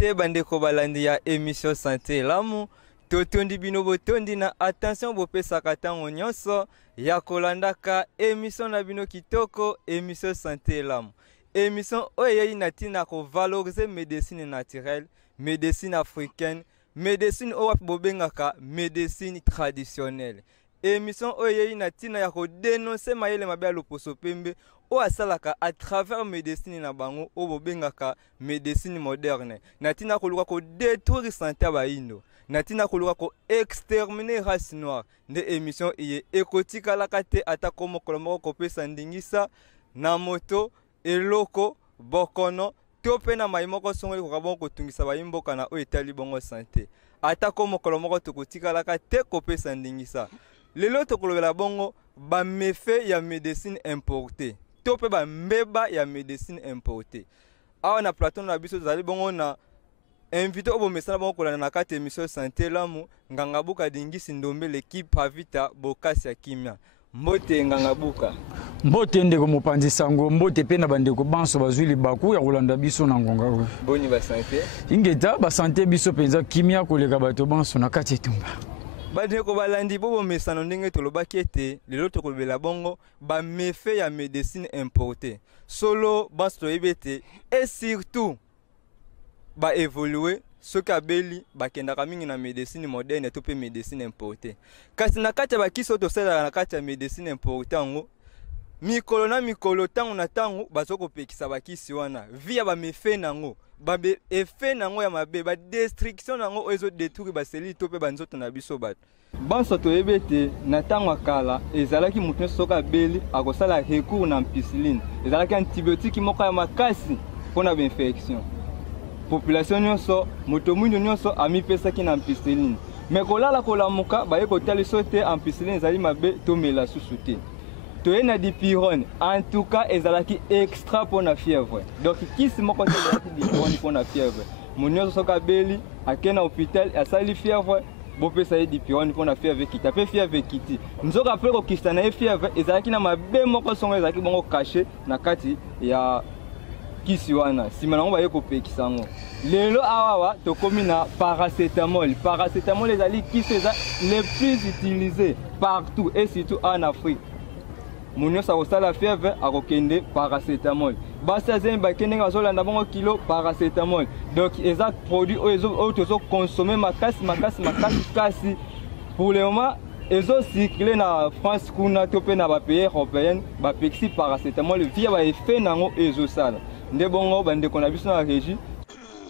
Santé bandeko balandi ya émission Santé lamu totondi bino botondi na attention bopesaka ntango nyonso ya kolandaka émission na bino kitoko émission Santé lamu. Émission oyo na tina ko valoriser médecine naturelle, médecine africaine, médecine oyo bobengaka médecine traditionnelle. Émission oyo na tina ya ko dénoncer mayele mabe ya loposo pembe o asalaka à travers médecine na bango o bobengaka médecine moderne. Natina ko luka ko détruire santé ba indo. Natina ko luka ko exterminer race noire. Nde émission iye ekotika la kate atako mokolo ko pesa ndingisa na moto eloko bokono tope na maimoko songoli ko kabon ko tungisa ba imboka na o etali bongo santé. Atako mokolo moko tokotika la kate ko pesa ndingisa. Lelo tokolobela bongo ba méfait ya médecine importée. Tope ba mbeba ya médecine importée. Awa na plateau na biso zali bongo na invité obo mesana bongo kolana na kati émission Santé lamu Ngangabuka Dingisi Ndombe l'équipe Pavita Bokasi ya Kimia. Mbote Ngangabuka. Mbote ndeko mopanzi sango mbote pe na bandeko banso bazwili baku ya kolanda biso na ngonga. Boni ba santé. Ingeta ba santé biso penza Kimia koleka bato banso na kati etumba. Bandeko balandi bobo mesano ndenge tolobaki ete lelo tokolobela bongo ba méfait ya médecine importée. Solo basto ebete et surtout ba évoluer ce kabeli ba kendaka mingi na médecine moderne to pe médecine importée. Kasi na kati ba kiso to sala na kati ya médecine importée ngo mikolo na mikolo tango na tango bazoko pekisa ba kisi wana via ba méfait nango ba effet nango ya mabe ba destruction nango ezo détruire ba seli to pe banzoto na biso bat. Banso to ebete na tango kala ezalaki mutu soka beli akosala recours na ampicilline. Ezalaki antibiotique moko ya makasi pona ba infection. Population nyonso moto mwindu nyonso amipesaki na ampicilline. Mais kolala kolamuka ba ekotali sote ampicilline ezali mabe to mela susu te. To na dipyrone en tout cas ezalaki extra pour la fièvre. Donc kisi moko te ezalaki dipyrone pour la fièvre. Monyo soka beli akena hôpital asali fièvre bopesa ye dipyrone pour la fièvre qui tape fièvre kiti. Nzoka pe ko kistana ye fièvre ezalaki na mabe moko songo ezalaki bongo caché na kati ya kisi wana. Sima nango ba yeko pekisa ngo. Lelo awawa to komi na paracétamol. Paracétamol ezali kisi les plus utilisés partout et surtout en Afrique. Mounio sa kosala fièvre akokende paracétamol. Basi azemi bakende ngazolanda bongo kilo paracétamol. Donc eza produit oyo tozo consommer makasi kasi. Pour le moment ezo circuler na France kuna to pe na ba pays européen ba pexi paracétamol via ba effet nango ezo sala. Nde bongo bandeko na biso na régie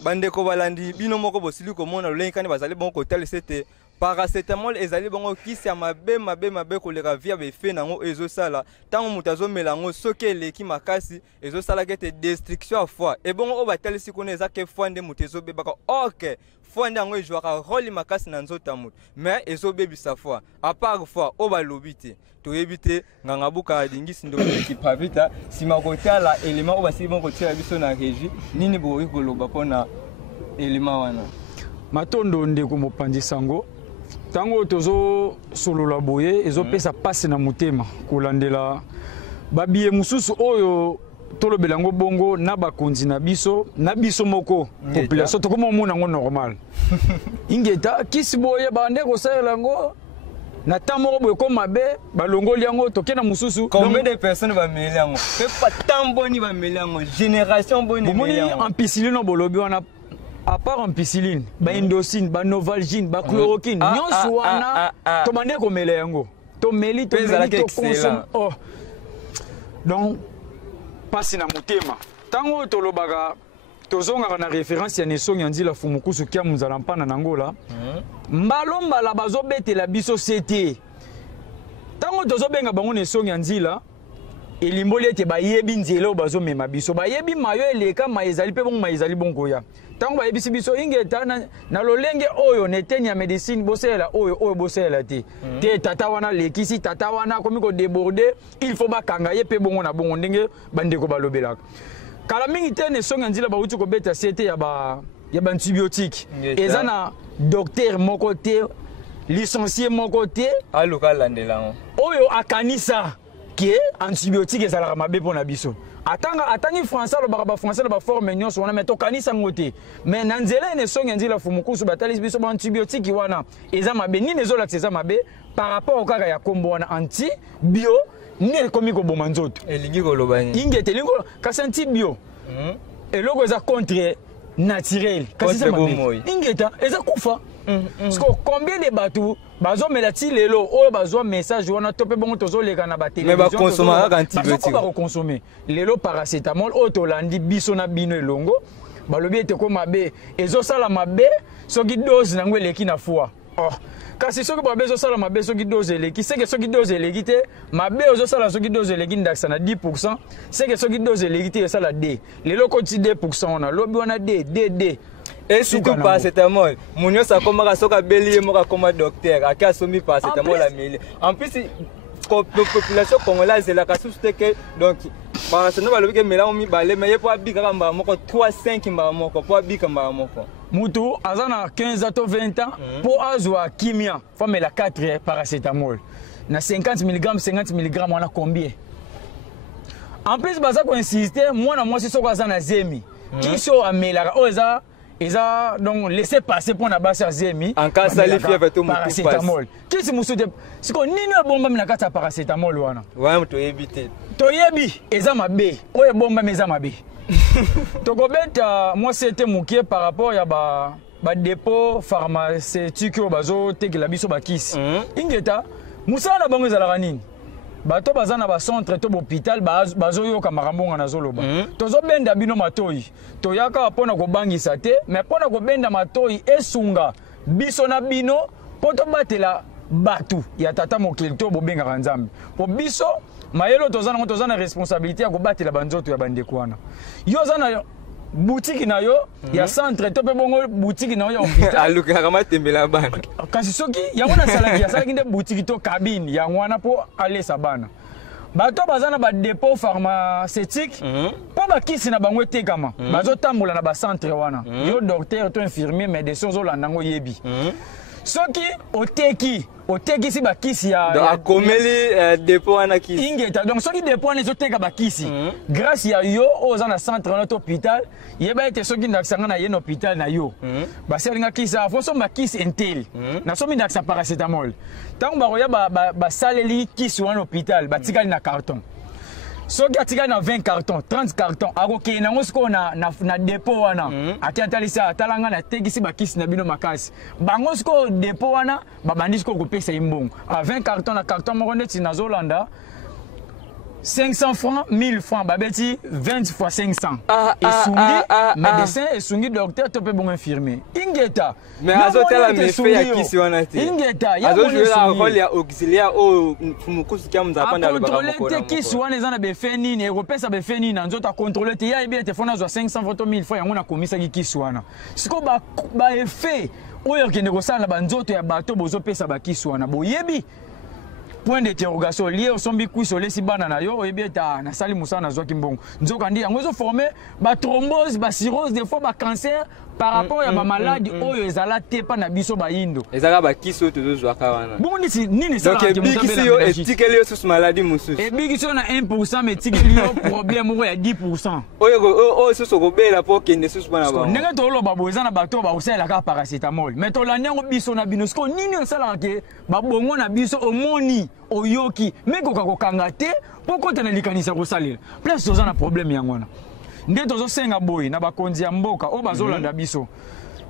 bandeko balandi bino moko bosili komona lolengi kani bazali bongo kotel c'était paracétamol ezali bongo kisi ya mabe koleka via ba effet nango ezo sala tango mutazo melango soki eleki makasi ezo sala kete destruction à foi et bongo o batalisi kuna ezake foi nde mutezo bebaka OK foi nde yango ejwaka rôle makasi na nzota mutu mais ezo bebisa foi à part foi o balobi te toyebi te Ngangabuka Dingisi Ndombe ki Pavita sima kotala élément o basili bongo kotia biso na régie nini boyi koloba pona élément wana matondo ndeko mopanzi sango tango tozo solola boye ezo pesa passe na mutema kolandela babiye mususu oyo tolobela ngo bongo na bakonzi na biso moko population tokoma mona ngo normal ingeta kisi boye bande ko sala ngo na tamo boye ko mabe balongoli yango tokena mususu combien de personnes va mêler yango pe pas tant boni va mêler yango génération boni mêler yango ampicilline no bolobi wana à part ampicilline ba indocine ba novalgine ba chloroquine nyonso wana to mande ko mêler yango to meli to consomme oh donc passe na mutema tango tolobaka tozonga na référence ya nesongi nzila fumukusu kia muzala mpana nangola mbala bazobetela biso CT tango tozobenga bango nesongi nzila elimboli ete bayebi nzela bazomema biso bayebi mayo eleka maezali pe bongo maezali bongo ya tango bayebisi biso ingeta na lolenge oyo neteni ya médecine bosela oyo bosela te te tata wana lekisi tata wana komi ko déborder il faut bakanga ye pe bongo na bongo ndenge bandeko balobelaka kala mingi te nesongi nzila bauti ko beta CT ya ba antibiotique eza na docteur moko te licencié moko te aluka landela oyo akanisa ke antibiotique ezalaka mabe pona biso atangi français le français ba forme nyonso wana mais to kanisa ngote mais na nzela ene songi nzila fumukusu batalis biso ba antibiotique wana eza mabe ni nezola eza mabe par rapport au kaka ya kombo wana anti bio ne komi ko boma nzoto elingi ko lobani ingete lingo kasi anti bio eloko eza contre naturel kasi ça mabe ingeta eza kufa parce que combien de bateaux bazo melati lelo o bazo message wana topé bongo tozoleka na ba télévision mais ba consommer antibiotique ba consommer lelo paracétamol o to landi biso na bino elongo balobi ete ko mabe ezo sala mabe soki dose nango eleki na foi oh kasi soki ba bezo sala mabe soki dose eleki c'est que soki dose eleki te mabe ozo sala soki dose eleki ndakisa na 10% c'est que soki dose eleki te sala D lelo ko ti 2% on a lobi wana D et surtout paracétamol munyo sa komaka soka belie moka comme docteur aka somi paracétamol ameli en plus population congolaise la kasu que donc paracétamol balobi ke mela mi balé mais pour abika kamba moko 3-5 mba moko pour abika mba moko mutu azana 15 à 20 ans pour azwa kimia femme la 4 paracétamol na 50 mg on a combien en plus baza ko insister moi na moi si soko azana zemi qui so amelaka o eza donc laisser passer pour na base zemi en cas ça les fièvre tout paracétamol qui si musu si ko nini bomba na kata paracétamol wana ouais to éviter to yebi eza mabe o bomba meza mabe to kobeta moi c'était mukie par rapport ya ba dépôt pharmaceutique bazo tekela biso bakisi ingeta musala bango ezalaka nini bato bazana ba centre to hôpital bazo yoka makambo na zoloba tozo benda bino matoi to yaka pona ko bangisa te mais pona ko benda matoi esunga biso na bino poto batela batu ya tata mokili to bobenga kanzambe po biso mayelo tozana responsabilité ya ko batela banzoto ya bande kwana yo zana boutique na yo ya centre to pe bongo boutique na yo ya hôpital aluka kama tembela bana kasi soki yango na salaki nde boutique to cabine ya ngwana po aller sabana bato bazana ba dépôt pharmaceutique po bakisi na bango etekama bazo tambola na ba centre wana yo docteur to infirmier médecin zo landango yebi soki oteki si bakisi ya akomeli dépôt wana kisi ingeta donc soki dépôt wana ezoteka bakisi grâce ya yo oza na centre na hôpital yeba ete soki ndakisanga na ye na hôpital na yo baselinga kisi afo so bakisi enteli na somi ndakisa paracétamol ntango bakoya basaleli kisi wana hôpital batikali na carton soki atikali na 20 carton 30 carton akokei nango sikoyo na dépôt wana ati atalisa atalanga na tekisi bakisi na bino makasi bango sikoyo dépôt wana babandi sikoyo kopesa ye mbongo a 20 carton na carton moko neti nazolanda 500 francs 1000 francs babeti 20 fois 500 esungi médecin esungi docteur to pe bon infirmier ingeta mais azotela mefe ya kisi wana te ingeta ya azojula rôle ya auxiliaire o fumukusu kya mzapanda lobaka moko te kisi wana eza na befe nini ekopesa befe nini na nzoto akontrole te ya ebi te fona azwa 500 photo 1000 fois yango nakomisaki kisi wana siko ba efe oyo okende kosala na banzoto ya bato bozopesa bakisi wana boyebi point d'interrogation lié au sombi kuiso lesi bana na yo oyebi eta na sali musana nazwaki mbongo nzoka ndi yango ezo former ba thrombose ba cirrhose des fois ba cancer par rapport à ma maladie oyo ezala te pa na biso ba indo ezaka ba kiso tozozwaka wana bon nini ça donc bikisi yo etikeli yo sous maladie mususu bikisi yo na 1% mais etikeli yo problème oyo ya 10% oyo susu kobela po kende susu bana ba ndenge toloba boza na bato ba osala ka paracétamol mais to lanyango biso na bino siko nini osala ke ba bongo na biso omoni oyoki mais kokanga te po kota na likanisa kosalela place toza na problème yango wana nde tozosenga boy na bakonzi ya mboka o bazolanda biso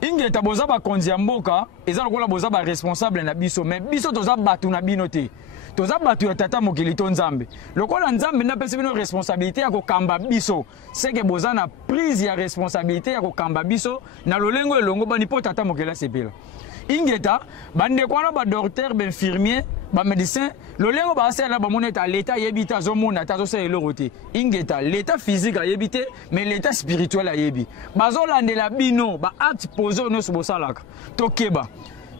ingeta boza bakonzi ya mboka eza lokola boza ba responsable na biso mais biso toza batu na bino te toza batu ya tata mokili to nzambe lokola nzambe na pesa bino responsabilité ya kokamba biso seke boza na prise ya responsabilité ya kokamba biso na lolengo elongo bani po tata mokili asepela ingeta bande kwana ba docteur ba infirmier ba médecin lolengo ba sala ba moneta l'état yebita zomona tazo sa elorote ingeta l'état physique a yebité mais l'état spirituel a yebi bazolandela bino ba acte posé no so bosalaka tokeba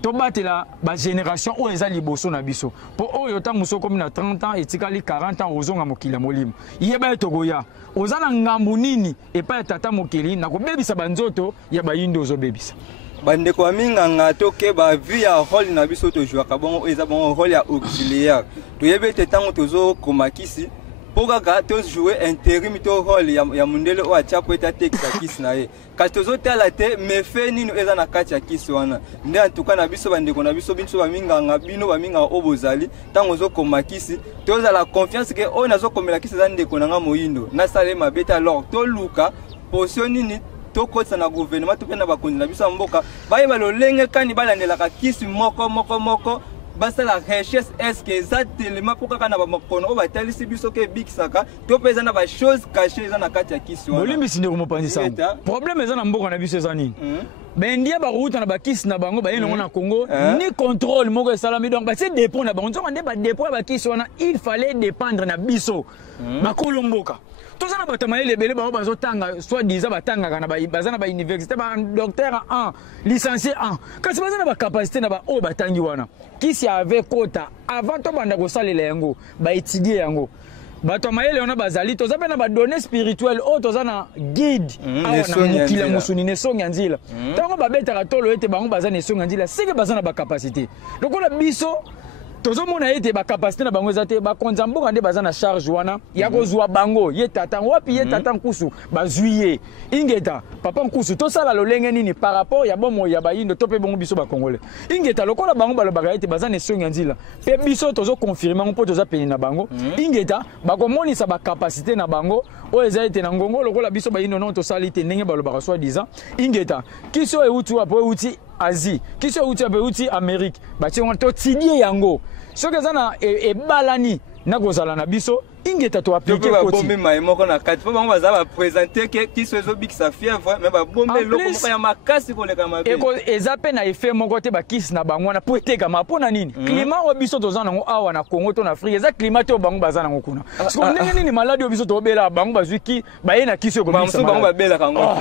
to batela ba génération o eza liboso na biso po oyo ta muso comme na 30 ans etikali 40 ans ozonga mokili molimo yeba tokoya ozana ngambu nini epa tata mokili na kobebisa banzoto ya bayindo ozobebisa bande ko minganga toke ba vie ya rôle na biso to jouaka bongo eza bongo rôle ya auxiliaire to yebete tango tozo komakisi pour kaka to jouer intérim to rôle ya mundele o atia po eta tekisa kisi na ye kasi tozotala te mefe nini eza na kati ya kisi wana nde antuka na biso bandeko na biso baminganga bino baminganga o bozali ntango ozokoma kisi tozala confiance ke oyo nazokomela kisi eza ndeko na nga moyindo nasala ye mabe te alors toluka portion nini tokotisa na gouvernement to mpe na bakonzi na biso ya mboka bayeba lolenge kani balandelaka kisi moko basala recherche est-ce que eza telema mpo kaka na bamakono oyo batalisi biso ke ebikisaka to mpe eza na bachose cache eza na kati ya kisi wana bolimbisi ndeko mopanzi sango problème eza na mboka na biso eza nini bendia baruta na bakisi na bango baye nango na Congo ni contrôle moko esalami donc batie dépôt na bango nzongo nde badépôt ya bakisi wana il fallait dépendre na biso bakolo mboka toza na bato mayele ebele bango bazotanga soit disant batangaka na baza na bauniversité badocteur 1 licencié 1 kasi baza na bacapacité na baoyo batangi wana kisi ave kota avant tobanda kosalela yango baétudie yango bato mayele wana bazali toza mpe na badonné spirituelle oyo toza na guide awa na mokili ya mosuni na esongi ya nzela ntango babetaka tolo ete bango baza na esongi ya nzela seke baza na bacapacité lokola biso tozomona ete bacapacité na bango eza te bakonza mboka nde baza na charge wana ya kozwa bango ye tata wapi ye tata nkusu bazwi ye ingeta papa nkusu tosala lolenge nini par rapport ya bomoi ya bayindo to mpe bongo biso bakongole ingeta lokola bango balobaka ete baza na esongi ya nzila mpe biso tozokonfirme yango mpo toza pene na bango ingeta bakomonisa bacapacité na bango oyo eza ete na ngongo lokola biso bayindo nano tosali te ndenge balobaka soi disant ingeta kisi oyo euti wapo euti Asie kisi oyo euti ape euti Amérique batie wana totidie yango soki eza na ebalani na kozala na biso ingeta to appliquer koti bombe mai moko na kati po bango baza ba présenter ke kiso ezobikisa fièvre mais ba bombe loko moko ya makasi koleka mabe eko eza pe na effet moko te bakisi na bango wana po etekama mpo na nini climat oyo biso toza nango awa na Congo to na Afrique eza climat oyo bango baza nango kuna siko ndenge nini maladi oyo biso tobela bango bazwi ki baye na kisi oyo komisa bango babelaka ngo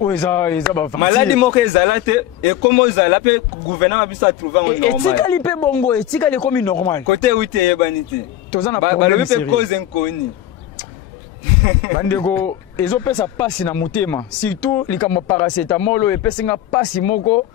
oyo eza ba maladi moko ezala te ekomo ezala pe gouvernement biso a trouver ngo normal etikali pe bongo etikali komi normal côté uti eyebani te toza na balobi pe cause nkoni bandeko ezopesa pasi na motema surtout likambo paracetamol oyo epesinga pasi moko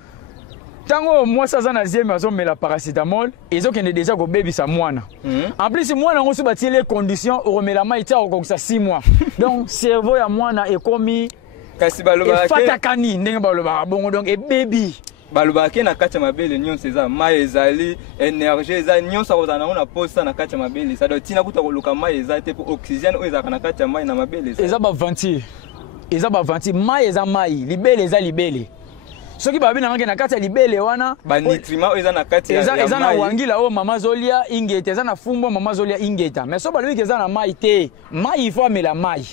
ntango mwasi aza na ziemi azomela paracetamol ezokende deja kobebisa mwana en plus mwana yango so batiele condition okomela mai ti akokokisa 6 mois donc cerveau ya mwana ekomi kasi balobaka efatakani ndenge balobaka bongo donc ebebi balobaki na kati ya mabele nyonso eza mai ezali énergie eza nyonso akozala nango na posa na kati ya mabele eza donc ntina kuta koluka mai eza te mpo oxygène oyo ezalaka na kati ya mai na mabele eza baventure mai eza mai libele eza libele soki babi nangaki na kati ya libele wana banitriment oyo eza na kati ya mai eza na wangila oyo mama azolia ingeta eza na fumbo mama azolia ingeta mais so balobiki eza na mai te mai il faut amela mai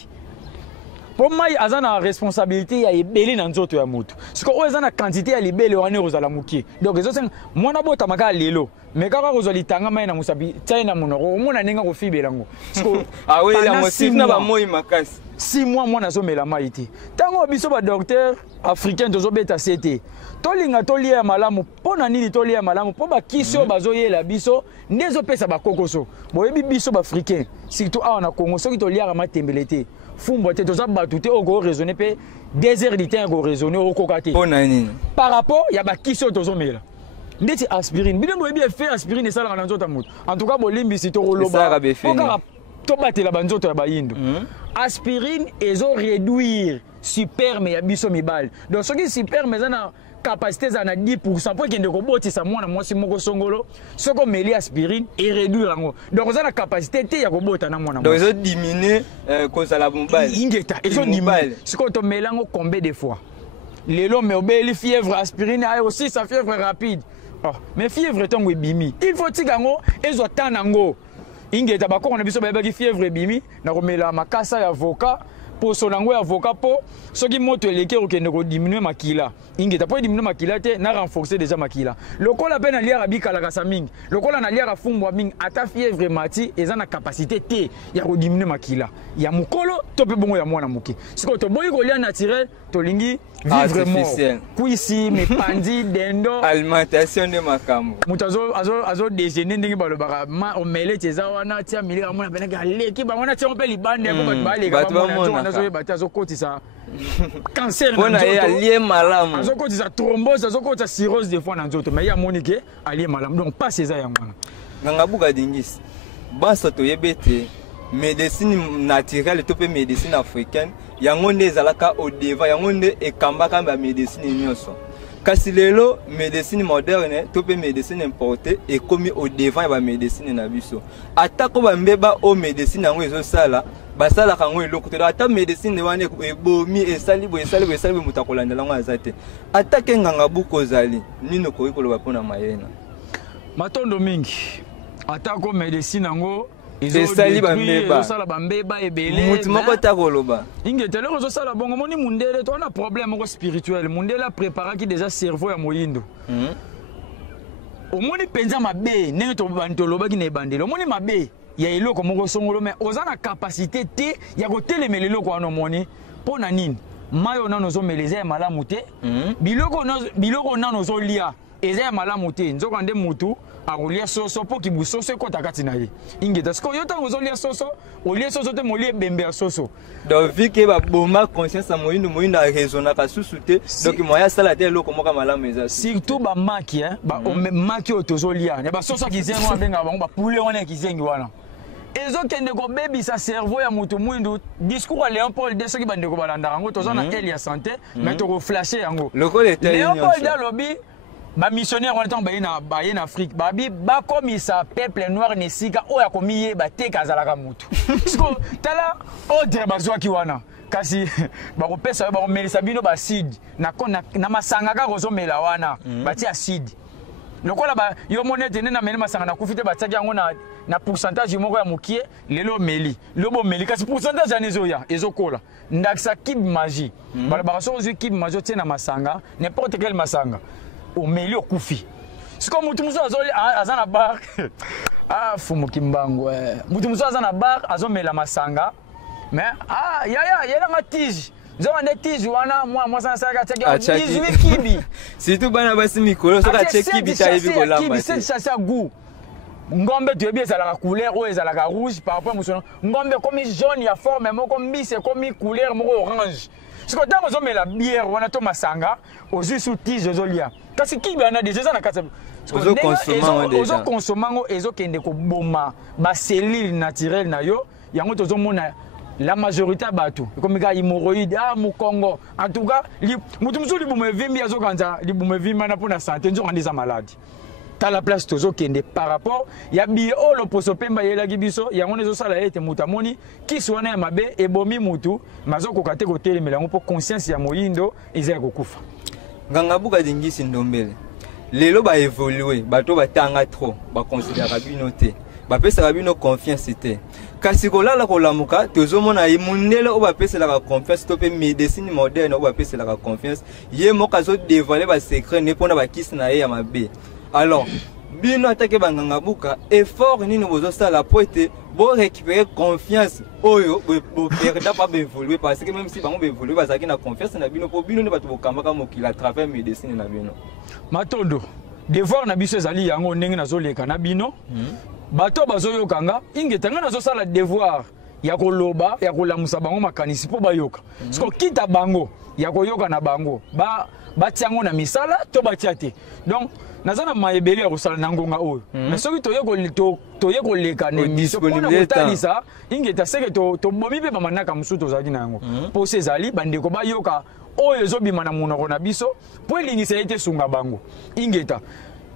po mai aza na responsabilité ya ebele na nzoto ya moto siko oyo eza na quantité ya libele wana kozala mokie donc ezosenga mwana botama kaka lelo mais kaka kozwa litanga mai na mosapi tia ye na monoko omona ndenge akofibela yango siko awela motife na bamoi makasi 6 mois mwana azomela mai te ntango biso badocteur africain tozobeta se te tolinga tolia ya malamu mpo na nini tolia ya malamu mpo bakisi oyo bazoyela biso nde ezopesa bakokoso boyebi biso baafricain surtout awa na Congo soki toliaka matembele te fumbo te toza bato te oyo koraisonne mpe 2 heures du temps koraisonne okoka te mpo na nini par rapport ya bakisi oyo tozomela ndeti aspirine bino boyebi efe aspirine esalaka na nzoto ya moto en tout cas bolimbisi tokoloba okaka tobatela banzoto ya bayindo aspirine ezo réduire superme ya biso mibale donc soki superme eza na capacité za na 10% mpo ekende kobotisa mwana mwasi moko songolo soko omeli aspirine eréduire yango donc oza na capacité te ya kobota na mwana donc ezodiminue kozala mobali ingeta ezodiminue sikoyo tomeli yango combien de fois lelo me obeli fièvre aspirine aye aussi sa fièvre rapide mais fièvre ntongo ebimi il faut tika yango ezwa ta nango ingeta bakoko na biso bayebaki fièvre ebimi na komela makasa ya avocat poso nango ya avocat po soki moto eleki okende kodiminue makila ingeta po ediminue makila te na renforcer déjà makila lokola pe na liaka bikalakasa mingi lokola na liaka fumbwa mingi ata fièvre mati eza na capacité te ya kodiminue makila ya mokolo to mpe bongo ya mwana moke sikoyo toboyi kolia naturel tolingi vivre mort kwisi mepandi dendo alimentation nde makambo moto azodejeuner ndenge balobaka omelete eza wana tia milika mona penaka aleki bango wana tia mpe libanda yango bato baleka bamona azoyeba te azokotisa cancer mpona ye alie malamu azokotisa thrombose azokotisa cirrhose des fois na nzoto mais ye amoni ke alie malamu donc pasi eza yango wana nganga buka dingisi banso toyebi ete médecine naturelle to pe médecine africaine yango nde ezalaka au devant yango nde ekambaka ba médecine nyonso kasi lelo médecine moderne to pe médecine importée ekomi au devant ya ba médecine na biso atako ba mbeba o médecine yango ezosala basala kango eloko te ata médecine wana ebomi esali mutakolandela ngo azate atake nganga buko zali nino koyi koloba pona mayena matondo mingi atako médecine yango ezosali bambeba ezosala bambeba ebele mutu moko takoloba ingete lelo ezosala bongo moni mundele to na problème moko spirituel mundele préparaki déjà cerveau ya moyindo omoni penza mabe ndenge to bantolobaki na ebandelo omoni mabe ya eloko moko songolo mais oza na capacité te ya kotelemela eloko wana omoni mpo na nini mayo nano ozomela eza ya malamu te biloko nano ozolia eza ya malamu te nzoka nde mutu akolia soso mpo kibusoso ekota kati na ye ingeta siko yo ntango ozolia soso olie soso te molie ebembe ya soso donc vu ke baboma conscience ya moyindo araisonnaka susu te donc moya asala te eloko moko malamu eza surtout bamaki maki oyo tozolia ya basoso ya kizengi wana abengaka bango bapule wana ya kizengi wana ezokende kobebisa cerveau ya mutu mwindu discours ya Léon Paul de soki bandeko balandaka yango toza na ele ya santé mais tokoflashe yango Léon Paul de alobi bamissionnaire wana ntango baye na Afrique babi bakomisa peuple noir na esika oyo akomiyeba te kazalaka mutu siko tala ordre bazwaki wana kasi bakopesa yo bakomelisa bino baside na masanga kaka ozomela wana batia acide lokola yo monete nde nameli masanga nakufi te batiaki yango na pourcentage moko ya mokie lelo omeli lobo omeli kasi pourcentage wana ezoya ezokola ndakisa kibe magie balobaka soki ozwi kibe magie otie na masanga n'importe quel masanga omeli okufi siko mutu mosusu aza na bar fumuki mbango mutu mosusu aza na bar azomela masanga mais yelanga tige nzoka nde tige wana mwasi nasalaka atiaki 18 kibi surtout bana basi mikolo soki atie kibi tayebi kolamba te chasse ya goût ngombe toyebi ezalaka couleur oyo ezalaka rouge par rapport mosusu ngombe ekomi jaune ya forme moko mbisi ekomi couleur moko orange siko ntango ozomela biere wana to masanga ozwi su tige ozolia kasi kibi wana deja eza na kati ozokonsoma ngo ezokende koboma baselile naturele na yo yango tozomona la majorité ya bato ekomi kaka hémorroïde mokongo en tout cas motu mosusu libumu evimbi azokanza libumu evimbi wana mpona santé nzoka nde eza maladi tala place tozokende par rapport ya biye oyo loposo pemba yelaki biso yango nde ezosala ete motu amoni kisi wana ya mabe ebomi mutu mazokoka te kotelemela yango mpo conscience ya moyindo eza ya kokufa nganga buka dingisi ndombele lelo baévolue bato batanga trop baconsidéraka bino te bapesaka bino confiance te kasi kolala kolamuka tozomona ye mundele oyo bapeselaka confiance to mpe médecine moderne oyo bapeselaka confiance ye moko azodévoile basekret ne mpona bakisi na ye ya mabe alors bino atake banganga buka effort nini bozosala po ete borécupérer confiance oyo boperda pa baévolue parce que même si bango baévolue bazalaki na confiance na bino mpo bino nde bato bokambaka mokili à travers médecine na bino matondo devoir na biso ezali yango ndenge nazoleka na bino bato bazoyokanga ingetanga nazosala devoir ya koloba ya kolamusa bango makanisi mpo bayoka siko kita bango ya koyoka na bango batia yango na misala to batia te donc naza na mayebele ya kosala na ngonga oyo mais soki toye koleka na émission mpona kotalisa ingeta seke tobomi mpe bamanaka mosusu tozalaki na yango mpo se ezali bandeko bayoka oyo ezobima na monoko na biso mpo elingisa ye te sunga bango ingeta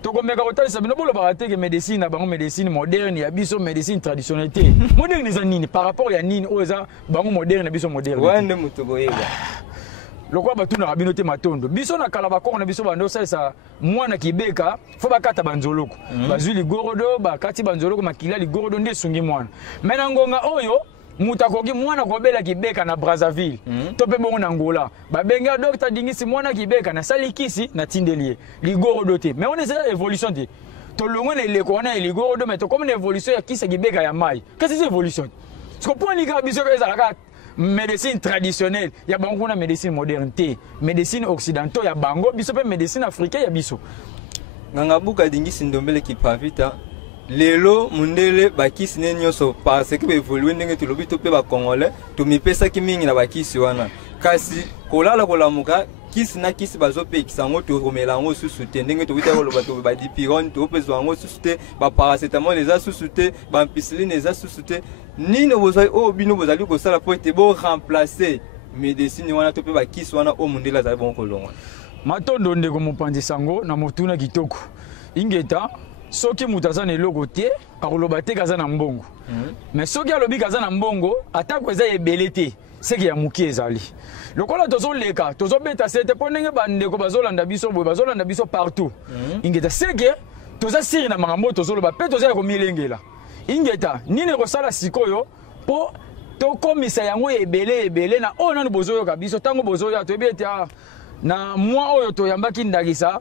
tokomeka kotalisa bino bolobaka teke médecine na bango médecine moderne ya biso médecine traditionnelle te moderne eza nini par rapport ya nini oyo eza bango moderne na biso moderne wande moto boyeba lokola batunaka bino te matondo biso na kala bakoko na biso bando osalisa mwana kibeka fo bakata banzoloko bazwi ligorodo bakati banzoloko makila ligorodo nde esungi mwana me na ngonga oyo mutu akoki mwana kobela kibeka na Brazzaville to mpe bongo na Ngola babenga docteur dingisi mwana kibeka nasali kisi natindeli ye ligorodo te me ona eza évolution te tolongo na eleko wana ya ligorodo me tokomi na évolution ya kisi ya kibeka ya mai kasi eza évolution siko mpo lika biso ezalaka médecine traditionnelle ya bango kuna médecine moderne te médecine occidentale ya bango biso mpe médecine africaine ya biso nganga buka dingisi ndombele kipavita lelo mundele bakisi ne nyonso parce que baévolue ndenge tulobi to mpe bacongolais tomipesaki mingi na bakisi wana kasi kolala kolamuka kisi na kisi bazopekisa yango tokomela yango susu te ndenge tokita koloba to badipirone topesa yango susu te baparacetamol eza susu te bampiciline eza susu te nini bozali oyo bino bozali kosala po ete boremplace médecine wana to mpe bakisi wana oyo mondele azali bongo kolongwa matondo ndeko mopanzi sango na motuna kitoko ingeta soki moto aza na eloko te akoloba te kaza na mbongo mais soki alobi kaza na mbongo atako eza ebele te seki ya moke ezali lokola tozoleka tozobeta sete mpo ndenge bandeko bazolanda biso boye bazolanda biso partout ingeta seke toza siri na makambo tozoloba mpe toza ya komilengela ingeta nini ekosala sikoyo mpo tokomisa yango ebele na oyo nanu bozoyoka biso ntango bozoyoka toyebi ete na mwa oyo toyambaki ndakisa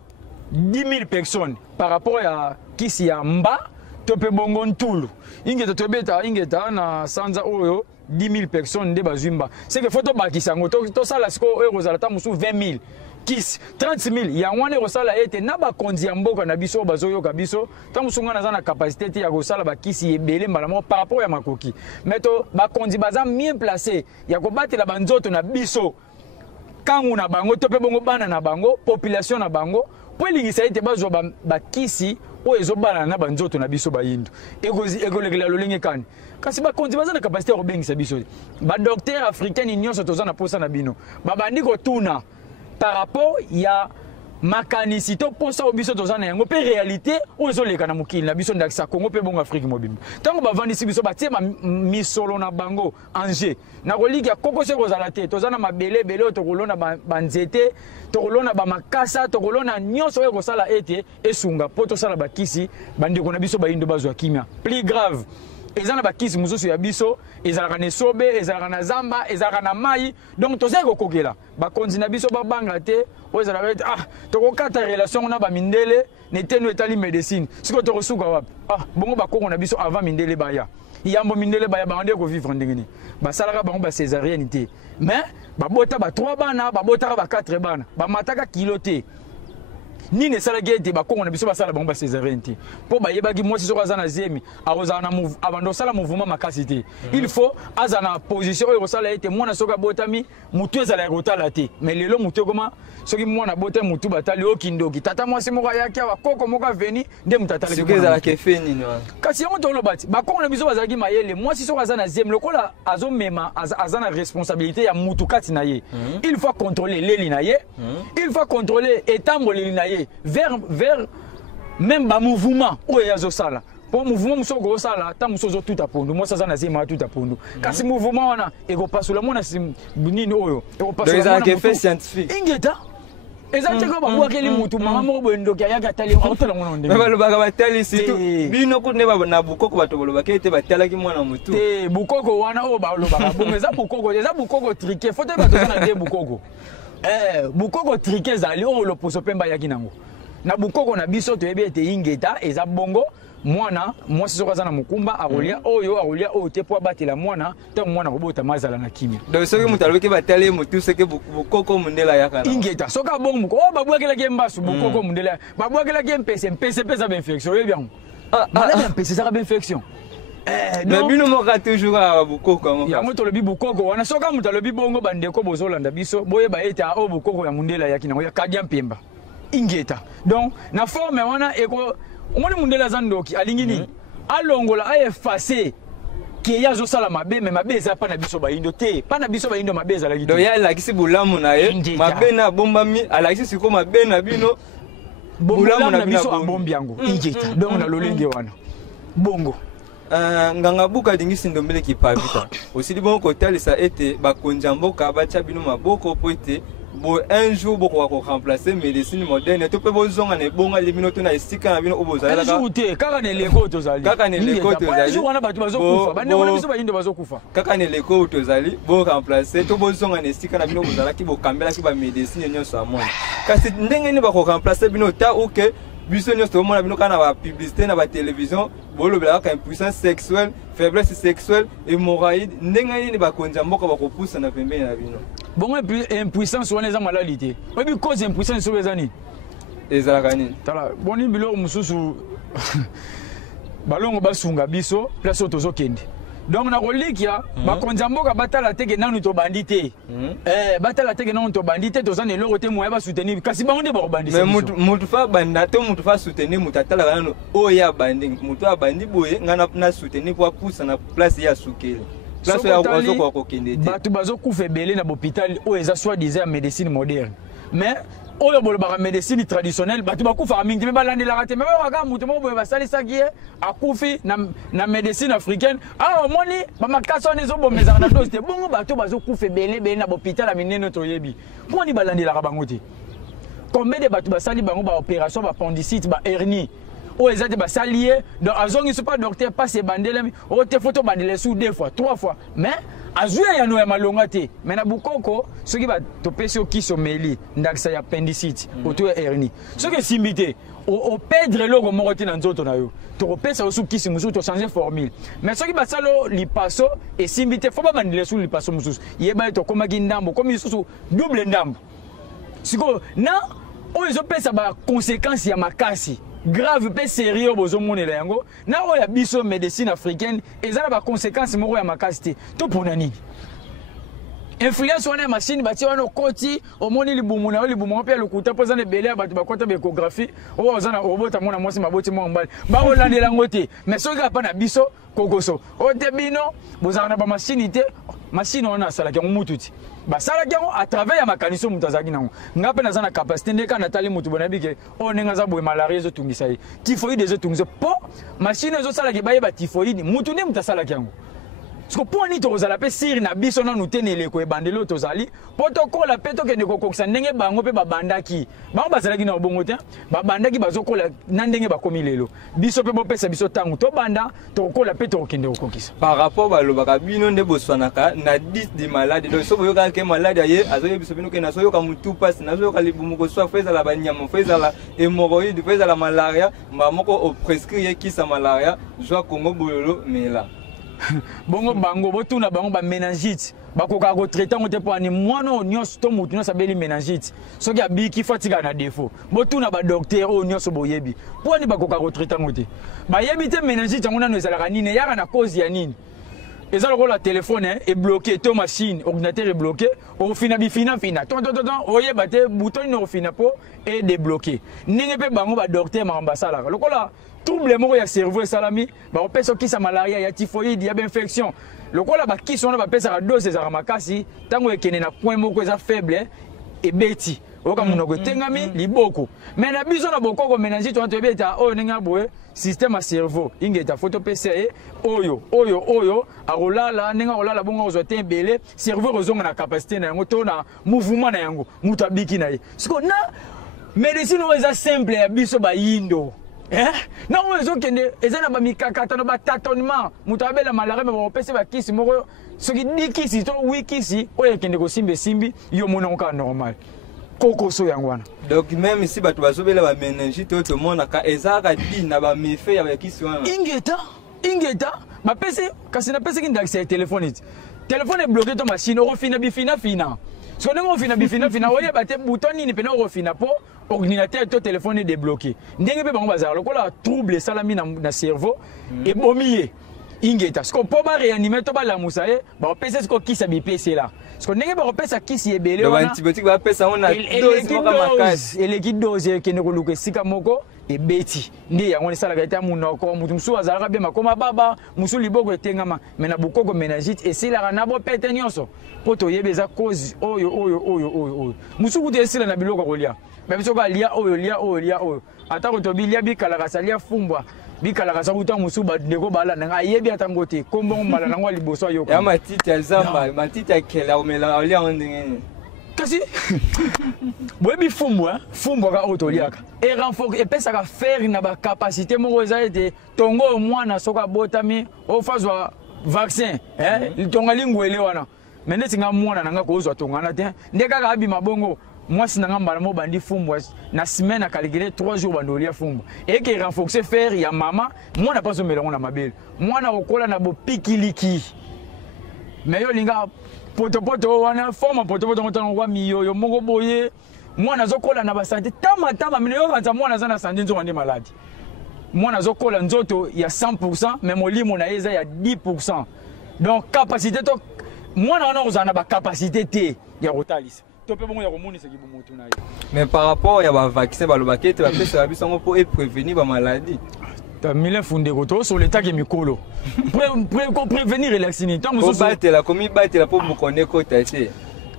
10 000 personnes par rapport ya kisi ya mba to mpe bongo ntulu ingeta toyebeta ingeta na sanza oyo 10 000 personnes nde bazwimba seke fo tobakisa yango tosala sikoyo oyo ekozala ta mosusu 20 000 kisi 30 000 yango wana ekosala ete na bakonzi ya mboka na biso oyo bazoyoka biso ta mosusu nga naza na kapasité te ya kosala bakisi ebele mbala moko par rapport ya makoki mais to bakonzi baza bien placé ya kobatela banzoto na biso kangu na bango to mpe bongo bana na bango population na bango po elingisa ete bazwa bakisi oyo ezobana na banzoto na biso bayindu ekolekela lolenge kani kasi bakonzi baza na kapasité ya kobengisa biso te badocteur africaine nyonso toza na posa na bino babandi kotuna par rapport ya makanisi to posa o biso toza na yango mpe réalité oyo ezoleka na mokili na biso ndakisa Congo mpe bongo Afrique mobimba ntango bavandisi biso batie misolo na bango ange na koliki ya kokoso ekozala te toza na mabele ebele oyo tokolona banzete tokolona bamakasa tokolona nyonso oyo ekosala ete esunga mpo tosala bakisi bandeko na biso bayindo bazwa kimia plus grave eza na bakisi mosusu ya biso ezalaka na esobe ezalaka na zamba ezalaka na mai donc tozali kokokela bakonzi na biso babanga te oyo ezalaka ete tokokata relation na bamindele neteno etali médecine sikoyo tokosuka wapi bongo bakoko na biso avant mindele baya yambo mindele baya bande kovivre ndenge nini basalaka bango bacésarienne te mais babota ba3 bana babotaka ba4 bana bamataka kilo te nini esalaki ete bakongo na biso basala bango bacésarienne te mpo bayebaki mwasi soko aza na zemi akozala na abanda osala mouvement makasi te il faut aza na position oyo ekosala ete mwana soki abotami mutu ezala ya kotala te mais lelo mutu ekoma soki mwana abotami mutu batali okindoki tata mwasi moko ayaki awa koko moko aveni nde mutu atalaki kasi yango toloba ti bakongo na biso bazalaki mayele mwasi soko aza na zemi lokola azomema aza na responsabilité ya mutu kati na ye il faut contrôler leli na ye il faut contrôler etamboleli na ye vers même ba mouvement oyo yazosala po mouvement musoko kosala ta musozo tuta pondu mosa za na zema tuta pondu kasi mouvement wana ekopasula mona nini oyo ekopasula mona effet scientifique ingeta ezalaki ko babwakeli mutu mama moko bwendoki ayaki atali otala mwana ndenge balobaka batali situ bino kune na bukoko bato balobaka ete batalaki mwana mutu te bukoko wana oyo balobaka bongo eza bukoko triqué faut te bato na de bukoko bukoko triqué ezali oyo loposo mpe mbayaki nango na bukoko na biso toyebi ete ingeta eza bongo mwana mwasi soko aza na mokumba akolia oyo te mpo abatela mwana ntango mwana kobotama azala na kimia donc soki moto alobaki batali motu seke bukoko mondele ayaka ingeta soki abongo moko oyo babwakelaki mbasu bukoko mondele babwakelaki mpese mpe eza bainfection oyebi yango maladi ya mpese ezaka bainfection mais bino moka toujours awa bukoko yango tolobi bukoko wana soki moto alobi bongo bandeko bozolanda biso boyeba ete oyo bukoko ya mondele ayaki nango ya kadia mpemba ingeta donc na forme wana omoni mondele aza ndoki alingi nini alongola aefase ke ya azosala mabe me mabe eza mpa na biso bayindo te mpa na biso bayindo mabe ezalaki donc ya alakisi bolamu na ye mabe na abombami alakisi siko mabe na bino bolamu na biso abombi yango ingeta donc na lolenge wana bongo nganga buka dingisi ndombele kipavita osili bongo kotalisa ete bakonja mboka batya bino maboko po ete bo un jour boko ko remplacer médecine moderne to pe bozonga ne bonga libino to na esika na bino obozala kaka ne leko tozali jour wana bato bazokufa bande wana biso bayindo bazokufa kaka ne leko tozali bo remplacer to bozonga ne esika na bino obozala ki bokambela ki ba médecine nyonso amona kasi ndenge ni bako remplacer bino ta oke biso nyonso tomona bino kana ba publicité na ba télévision bolobela ka impuissance sexuelle faiblesse sexuelle hémorroïde ndenge nini bakonja mboka bakopusa na pembeni na bino bongo impuissance wana eza malali te oyebi cause impuissance soki eza nini ezalaka nini tala boni biloko mosusu balongo basunga biso place oyo tozokende donc na kolikia bakonza mboka batala teke nanu to bandité batala teke nanu to bandité to zana eloko te moya ba soutenir kasi bango nde ba bandisa mais mutu fa banda to mutu fa soutenir mutatala kana oya bandi mutu abandi boye ngana na soutenir pour pousser na place ya sukele place ya kwazo kwa kokende te batu bazo kufa belé na hôpital o eza soit disait médecine moderne mais oyo bolo ba médecine traditionnelle batu bakufa mingi me balandela kate me ba mutu mo boye basali saki akufi na médecine africaine moni ba makaso nezo bomeza na dose te bongo batu bazo kufa belé na hôpital ya minene to yebi poni balandela ka bango te combien de batu basali bango ba opération ba appendicite ba hernie o ezate basali donc azongi so pas docteur passe bandele o te photo bandele sous 2 fois 3 fois mais azuya ya no ya malonga te mais na bukoko soki ba topesi okiso meli ndakisa ya appendicite oto ya hernie soki simbité o perdre logo moko te na nzoto na yo to pesa osu kisi musu to changer formule mais soki basalo lipaso et simbité faut pas bandele sous lipaso musu yeba to komaki ndambo comme isusu double ndambo siko na o ezo pesa ba conséquences ya makasi grave pe sérieux bozo monela yango na oya biso médecine africaine ezala ba conséquences moko ya makasi te to pona nini influence wana machine bati wana koti omoni libumu na libumu pe lokuta poza ne belé ba bakota ba échographie o ozana obota mona mwasi maboti mo mbali ba olandela ngote mais soki pa na biso kokoso o te bino bozana ba machine te machine wana sala ki mututi basala ki à travers ya makaniso mutazaki nango ngape na zana capacité ndeka na tali mutu bonabi ke o nenga za boye malaria zo tungisa yi typhoïde zo tungisa po machine zo sala ki baye ba typhoïde mutu ne mutasala ki yango parce que pour ni to zala pe siri na biso na nutenele ko ebandelo to zali protocole pe to ke ne ko koksa ndenge bango pe babandaki bango bazala ki na bongo te babandaki bazokola na ndenge bakomi lelo biso pe bopesa biso tangu to banda to kola pe to kende kokisa par rapport balobaka bino nde boswanaka na 10 de malade donc so boyoka ke malade aye azoye biso bino ke na so yoka mutu passe na so yoka libumu ko so feza la banyama feza la hémorroïde feza la malaria mamoko o prescrire ki sa malaria joa Congo bololo mela bongo bango botuna bango ba méningite bakoka ko traiter ngote po ani mwana onyoso to mutu no sabeli méningite soki abiki fatika na défaut botuna ba docteur onyoso boyebi po ani bakoka ko traiter ngote bayebi te méningite ngona no ezalaka nini yaka na cause ya nini ezalo ko la téléphone est bloqué to machine ordinateur est bloqué au fina ton oyeba te bouton no fina po est débloqué ninge pe bango ba docteur mambasala lokola trouble moko ya cerveau salami ba opesa kisa malaria ya typhoïde ya infection lokola ba kisi on ba pesa ka dose za makasi tango ekene na point moko za faible et beti oka munoko tengami liboko mais na biso na bokoko ménager to beta o ninga boye système à cerveau ingeta photo PCE oyo arolala ninga olala bongo ozote belé cerveau rozonga na capacité na yango to na mouvement na yango mutabiki na ye siko na médecine oza simple ya biso ba yindo non ozo kende ezana ba mikakata no ba tâtonnement mutabela malaria ba opese ba kisi moko soki dikisi to wikisi oyo kende ko simbi yo mona ka normal kokoso yangwana donc même si batu bazobela ba méningite to mona ka ezaka di na ba mefe ya ba kisi wana ingeta ba pese kasi na pese kinda ki téléphone est bloqué to machine o fina bifina so nengo fina oye ba te bouton ni pena o fina po ordinateur to téléphone est débloqué ndenge pe bango bazala lokola trouble salami na cerveau et bomiye ingeta sko po ba réanimer to ba la musaye ba pese sko kisa bipese là sko ndenge ba pesa kisi ebele wana antibiotique ba pesa ona dose moko makasi eleki dose ke ne ko luka sika moko ebeti ndi yango sala ga ta munoko mutu musu azala bien makoma baba musu liboko etengama mena bukoko méningite et c'est la na bo pete nyonso poto yebeza cause oyo musu kutu esila na biloko kolia mais biso ka lia oyo ata ko to bilia bikala kasalia fumbwa bikala kasa kuta musu ba ndeko bala nga yebi atango te kombo mbala nango liboso ayoka ya matiti ya zamba matiti ya kela omela olia ndenge kasi boyebi fumbwa ka otoliaka et renforcer et pesa ka faire na ba capacité moko za ete tongo mwana soka botami o fazwa vaccin tonga lingwele wana mende singa mwana nanga ko ozwa tongana te ndeka ka abima bongo mwasi nanga mbala mo bandi fumbwa na semaine a calculer 3 jours bandolia fumbwa et que renforcer faire ya mama mwana pas omelongo na mabele mwana okola na bo pikiliki mais yo linga poto wana forme poto ngotana kwa miyoyo moko boye mwana zokola na basante tama mine yo kanza mwana za na sante nzo ndi maladi mwana zokola nzoto ya 100% mais molimo na eza ya 10% donc capacité to moi na ozana ba capacité te ya rotalisa to pe bongo ya komonisa ki bomoto na ye. Mais par rapport ya ba vaccin ba lobaki te ba pesa biso ngo pour prévenir ba maladie. Ta mille funde ko sur l'état qui mikolo prévenir relaxini tant ko batela komi batela pour mo connaître ko taté.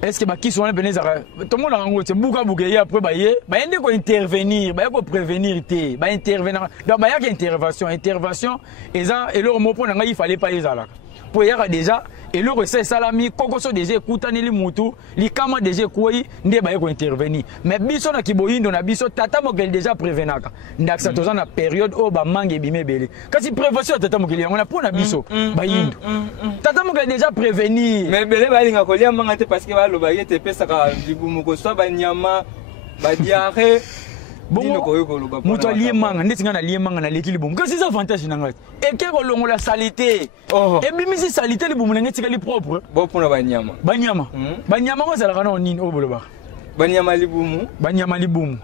Est-ce que qui sont les bénéficiaires tout le monde a ngoti buka buke après ba yende ko intervenir ba ko prévenir te ba intervenir donc ba ya intervention eza et le mot pour nga il fallait pas ezala pour yaka déjà et le recette salami kokoso déjà écoutani li mutu li kama déjà koyi nde ba ko intervenir mais biso na kiboyindo na biso tata mokel déjà prévenaka ndaksa toza na période o ba mangue bimé belé kasi prévention tata mokel on a pour na biso ba yindo tata mokel déjà prévenir mais belé ba linga ko lia manga te parce que ba lo ba yete pesa ka libumu ko so ba nyama ba diarrhée. Bon, mutu aliemanga ndeti nga na liemanga na leki libumu kasi ça avantage na ngati eke ko longo la salité et bimisi salité libumu na ngeti ka li propre bon pour banyama banyama ko zala kana nini oboloba banyama libumu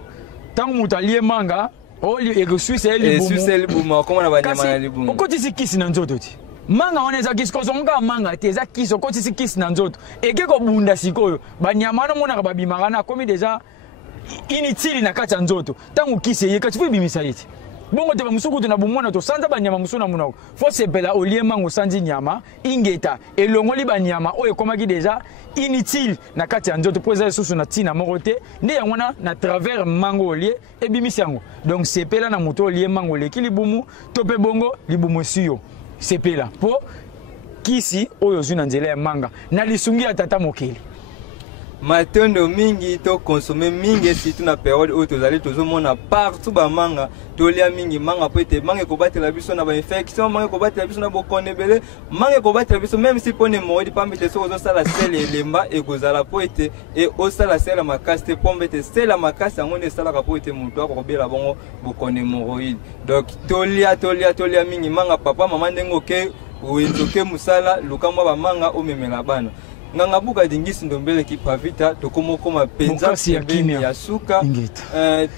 tangu mutu aliemanga o li eke suisse libumu comment na banyama na libumu okoti sikisi na nzoto ti manga oneza kisi ko zonga manga te za kisi okoti sikisi na nzoto eke ko bunda sikoyo banyama no mona ka babimaka na komi déjà inutile na kati ya nzoto tangu kisi ye kati bimisa yiti bongo te bamusuku to na bumona to sanza banyama musuna munako fo sepela oliema ngosanzi nyama ingeta elongoli banyama oyo komaki déjà inutile na kati ya nzoto poza susu na tina moko te nde yango na travers mango olie ebimisi yango donc sepela na moto olie mango leki libumu to pe bongo libumu siyo sepela po kisi oyo zuna nzela ya manga na lisungi ya tata mokeli. Matondo mingi to consommer mingi surtout na période où tozali tozomona partout ba manga tolia mingi manga po ete manga ko batela biso na ba infection manga ko batela biso na bokone belé manga ko batela biso même si pone modi pambe te so sala sel elemba e kozala po ete e o sala sel makasi te pombe te sel makasi yango ne sala ka po ete mutu ako bela bongo bokone moroïde donc tolia mingi manga papa mama ndengo ke oenzoke musala lukamwa ba manga o memela bana nganga buka dingisi ndombele ki pavita tokomokoma penza ya suka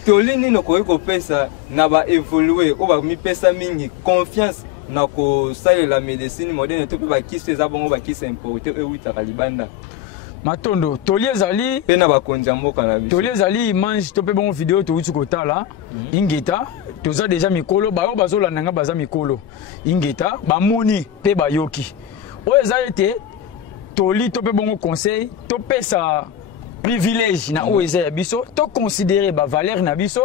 tolini no ko pesa na ba évoluer o ba mi pesa mingi confiance na ko sale la médecine moderne to pe ba kisi za bongo ba kisi importé e wita kalibanda matondo tolie zali pena ba konja mboka na biso tolie zali image to pe bongo vidéo to uti kotala ingeta toza déjà mikolo ba bazola nanga baza mikolo ingeta ba moni pe ba yoki o ezalete toli to pe bongo conseil to pesa privilège na oeza ya biso to considérer ba valeur na biso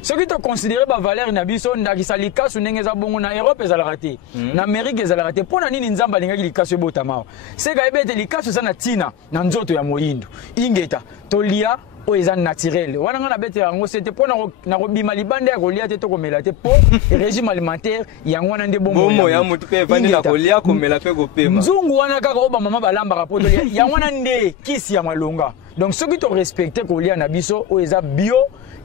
ce qui to considérer ba valeur na biso ndakisa likasu ndenge za bongo na Europe ezalaka te na Amérique ezalaka te pona nini nzamba lingaki likasu ebotama seka ebete likasu za na tina na nzoto ya moyindo ingeta tolia oeza naturel wana ngana bete yango c'était pona na kobima libanda ya kolia te to komela te po régime alimentaire yango wana nde bomo ya mutu pe vandi na kolia komela pe kopema nzungu wana kaka oba mama balamba rapoto lia yango wana nde kisi ya malonga donc ceux qui to respecter kolia na biso oeza bio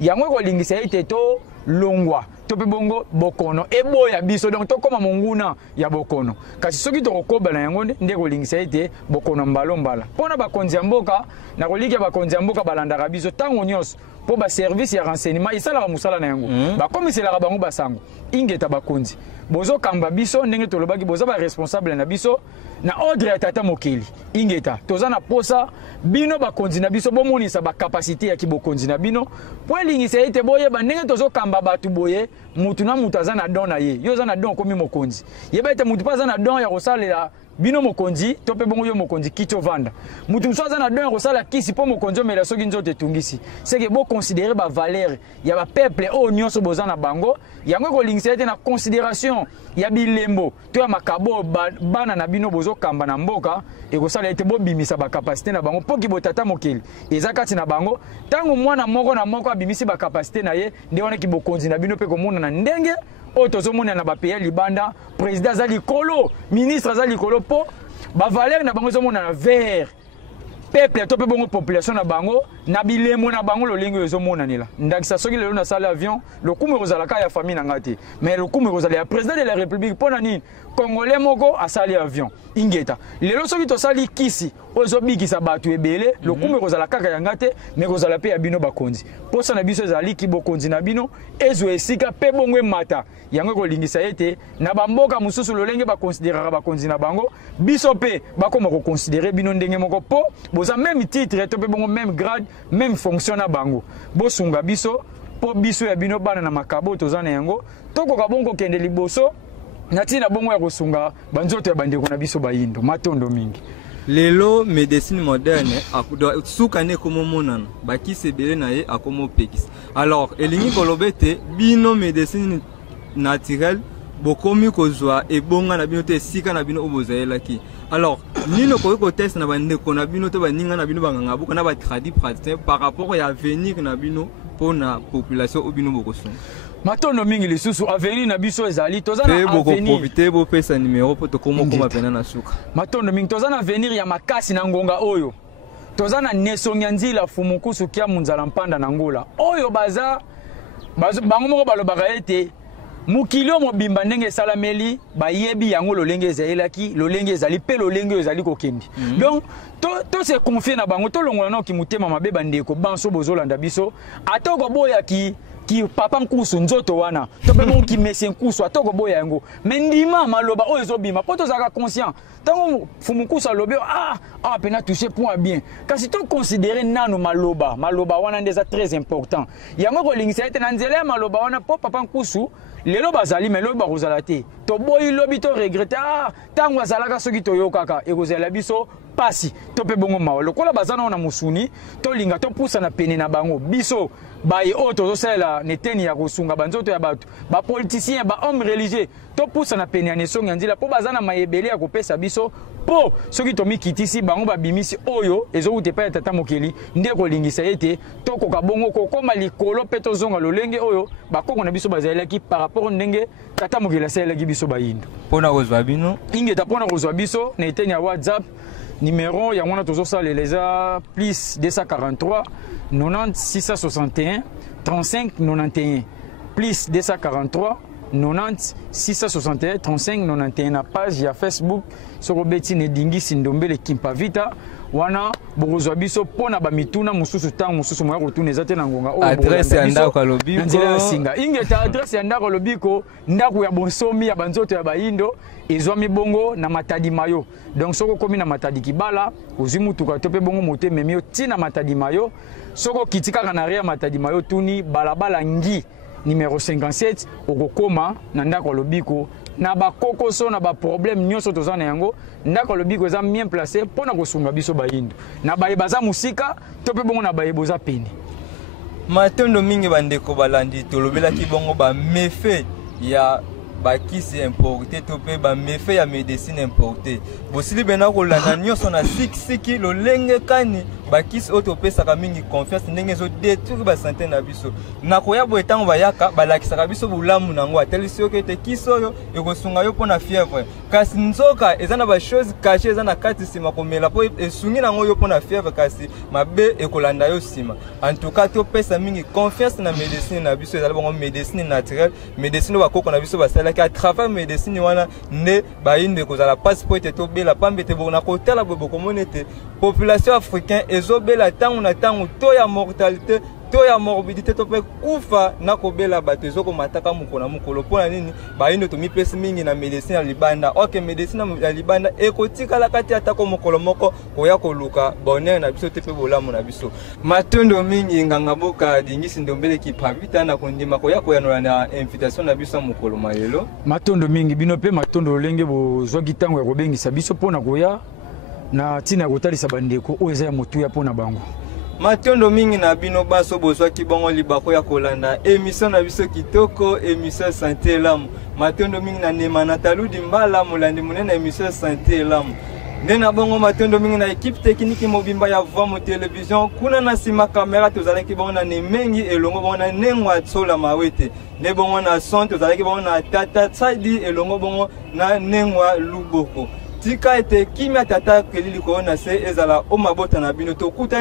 yango ko lingisa ite to longwa to pe bongo bokono eboya biso donc to koma monguna ya bokono kasi soki to kokoba na yango nde ko lingisa ite bokono mbalo mbala pona bakonzi ya mboka na kolika bakonzi ya mboka balandaka biso tango nyos po ba service ya renseignement isala musala na yango ba komisela bango basango ingeta bakonzi bozo kamba biso ndenge tolobaki boza ba responsable na biso na ordre ya tata mokeli ingeta toza na posa bino bakonzi na biso bomonisa ba capacité ya kibokonzi na bino po elingisa ite boye ba ndenge tozo kamba batu boye mutu na mutu aza na don na ye yo za na don komi mokonzi yeba ite mutu pa aza na don ya kosalela bino mokonzi to pe bongo yo mokonzi kicho vanda mutu mso aza na don ya kosala kisi po mokonzi omela soki nzoto etungisi seke bo considérer ba valeur ya ba peuple o nyonso boza na bango yango kolingisa ite na considération ya bilembo to ya makabo bana na bino bozo kamba na mboka ekosala ete bobimisa ba capacité na bango po ki botata mokeli eza kati na bango tango mwana moko na moko abimisi ba capacité na ye nde wana ki bokonzi na bino pe komona na ndenge o tozomona na ba pays libanda président azali kolo ministre azali kolo po ba valeur na bango zomona na vers peuple to pe bongo population na bango na bilemo na bango lolenge ezomonanela ndakisa soki lelo na sala avion lokumu ekozalaka ya famille na ngati mais lokumu ekozala ya président de la république mpona nini congolais moko asali avion ingeta lelo soki tosali kisi ozobikisa bato ebele lokumu ekozala kaka ya ngate mais ekozala pe ya bino bakonzi posa na biso ezali ki bokonzi na bino ezwa esika pe bongo emata yango ekolingisa ete na bamboka mosusu lolenge bakonsideraka bakonzi na bango biso pe bakoma kokonsidere bino ndenge moko po boza même titre to pe bongo même grade même fonction na bango bosunga biso po biso ya bino bana na makabo toza na yango tokoka bongo kende liboso na tina bongo ya kosunga banzoto ya bandeko na biso bayindo matondo mingi lelo médecine moderne suka ne komo monana bakisi ebele na ye akomo pekisa alors elingi koloba ete bino médecine naturelle bokomi kozwa ebonga na bino te esika na bino obozayelaki alors nino koki koteste na bandeko na bino to baninga na bino banganga boka na batradi praticien par rapport ya avenir na bino mpona population oyo bino bokosunga matondo mingi lisusu avenir na biso ezali toza na avenir profiter bopesa numéro po tokomokoma pena na suka matondo mingi toza na avenir ya makasi na ngonga oyo toza na nesongi ya nzila fumukusu kia munzala mpanda na ngola oyo baza bango moko balobaka ete mukilo mobimba ndenge salameli bayebi yango lolenge ezalaki lolenge ezali pe lolenge ezali kokendi donc to se confier na bango to longola no ki mutema mabe bandeko banso bozolanda biso atoko boya ki papa nkusu nzoto wana to pe mon ki mesi nkusu atoko boya yango mendima maloba oyo ezobima po tozaka conscient tango fumukusu alobe pena toucher point bien kasi to considérer nano maloba wana ndeza très important yango kolingisa ete na nzela ya maloba wana po papa nkusu lelo bazali mais lobi bakozala te toboyi lobi to regrette tango azalaka soki toyokaka ekozala biso pasi to pe bongo mawa lokola bazana na musuni tolinga topusa na pene na bango biso baye oyo tozosalela neteni ya kosunga banzoto ya bato bapoliticien bahomme religieux topusa na pene ya nesongi ya nzela mpo baza na mayebele ya kopesa biso mpo soki tomikitisi bango babimisi oyo ezokute epai ya tata mokeli nde kolingisa ete tokoka bongo kokoma likolo mpe tozonga lolenge oyo bakoko na biso bazalelaki par rapport ndenge tata mokeli asalelaki biso bayindo mpona kozwa bino ingeta mpona kozwa biso na eteni ya whatsapp numéro yango wana tozosalela eza plus 243 90 661 35 91 plus 243 90 661 35 91 na page ya Facebook soko beti ne dingisi ndombele kimpavita wana bokozwa biso pona bamituna mususu tango mususu moya kotuna ezate na ngonga oyo adresse ya ndako ya lobiko nzela ya singa ingeta adresse ya ndako lobiko ndako ya bonsomi ya banzoto ya bayindo ezwami bongo na Matadi Mayo donc soko komi na Matadi Kibala ozwi mutuka to pe bongo mote memio tina Matadi Mayo soko kitika na ria Matadi Mayo tuni balabala ngi numéro 57 okokoma na ndako lobiko na bakokoso na ba problème nyonso tozana yango ndako lobiko eza bien placé pona kosunga biso bayindo na baye baza musika to pe bongo na baye boza peni matondo mingi bandeko balandi tolobelaki bongo ba méfait ya bakisi importé to pe ba méfait ya médecine importée bosili bena kolanda nyonso na siki lolenge kani bakisi oto pesaka mingi confiance ndenge zo détruire ba santé na biso na koya bo etango bayaka balakisaka biso bulamu nango atelisi oke te kisoyo ekosunga yo pona fièvre kasi nzoka ezana ba chose caché ezana kati sima komela po esungi nango yo pona fièvre kasi mabe ekolanda yo sima en tout cas to pesa mingi confiance na médecine na biso ezala bongo médecine naturelle médecine bakoko na biso basalaki à travers médecine wana ne bayinde kozala passeport to bela pambe te bona kotala bobo komonete population africaine ezobela tango na tango to ya mortalité to ya morbidité to pe kufa na kobela bato ezoko mataka mukona mukolo pona nini bayinde to mipesi mingi na médecine ya libanda ok médecine ya libanda ekotikala kati atako mukolo moko koya koluka bonheur na biso te pe bolamu na biso matondo mingi nganga boka dingisi ndombele ki pavita na kondima koya koyanola na invitation na biso mukolo mayelo matondo mingi bino pe matondo lenge bozwaki tango ya kobengisa biso pona koya na tina kotalisa bandeko oyo eza ya motuya pona bango matondo mingi na bino baso bozwaki bongo libako ya kolanda émission na biso kitoko émission santé lamu matondo mingi na nema na taludi mbala molandi munene émission santé lamu ndena bongo matondo mingi na équipe technique mobimba ya voix mo télévision kuna na sima caméra tozalaki bongo na nemengi elongo bongo na nengwa tsola mawete ne bongo na son tozalaki bongo na tata tsadi elongo bongo na nengwa luboko tika ete kimia tata kelili ko na se ezala o mabota na bino to kuta